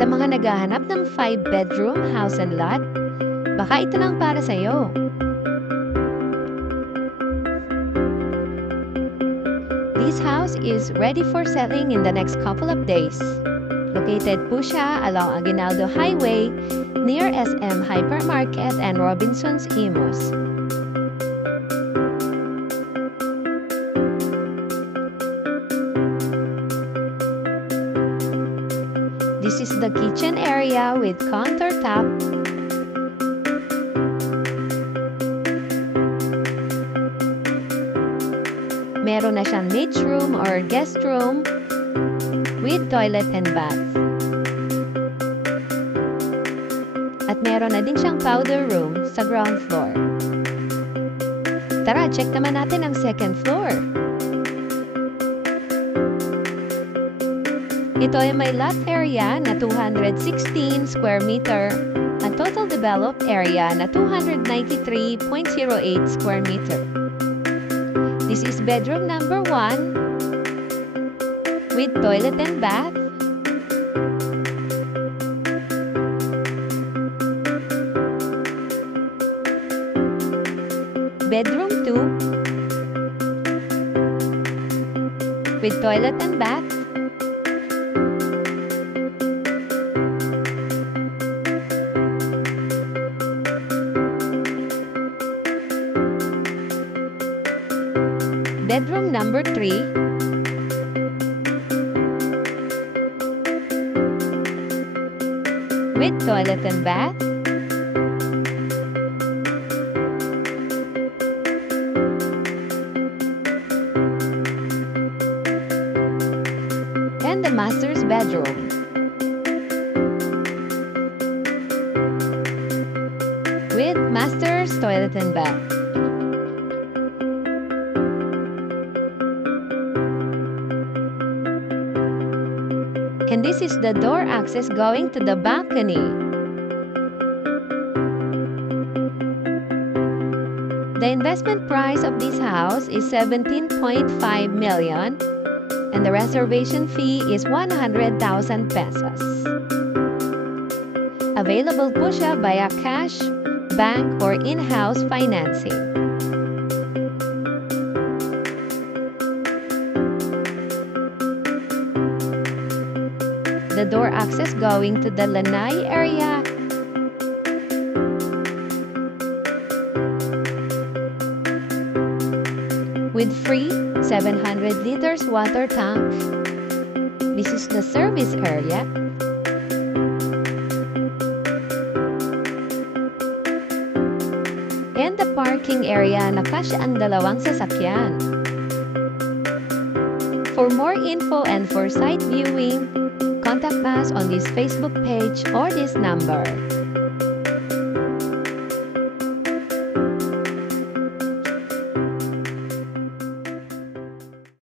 Sa mga naghahanap ng 5-bedroom house and lot, baka ito lang para sa'yo. This house is ready for selling in the next couple of days. Located po siya along Aguinaldo Highway near SM Hypermarket and Robinson's Imos. This is the kitchen area with countertop. Meron na siyang niche room or guest room with toilet and bath. At meron na din siyang powder room sa ground floor. Tara, check naman natin ang second floor. Ito ay may lot area na 216 square meter at total developed area na 293.08 square meter. This is bedroom number 1 with toilet and bath. Bedroom 2 with toilet and bath. Bedroom number 3 with toilet and bath. And the master's bedroom. With master's toilet and bath. And this is the door access going to the balcony. The investment price of this house is 17.5 million and the reservation fee is 100,000 pesos. Available po siya via cash, bank, or in-house financing. The door access going to the lanai area. With free 700 liters water tank. This is the service area. And the parking area na kasya ang dalawang sasakyan. For more info and for site viewing, contact us on this Facebook page or this number.